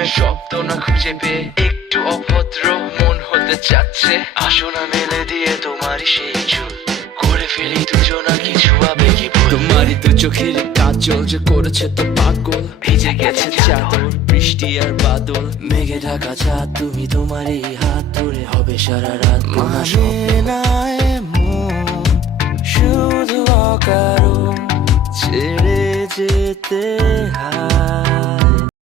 প্রেমের শব্দ না খুঁজে পেয়ে একটু অভদ্র মন হতে চাচ্ছে। আসো না মেলে দিয়ে তোমারই সেই চুল, করে ফেলি দুজনা কিছু আবেগী ভুল। তোমারই দু চোখের কাজল যে করেছে তো পাগল, ভিজে গেছে চাদর বৃষ্টি আর বাদল। মেঘে ঢাকা চাঁদ তুমি তোমারই হাত ধরে হবে সারা রাত। মানে না এমন শুধু অকারণ ছেড়ে যেতে হয়।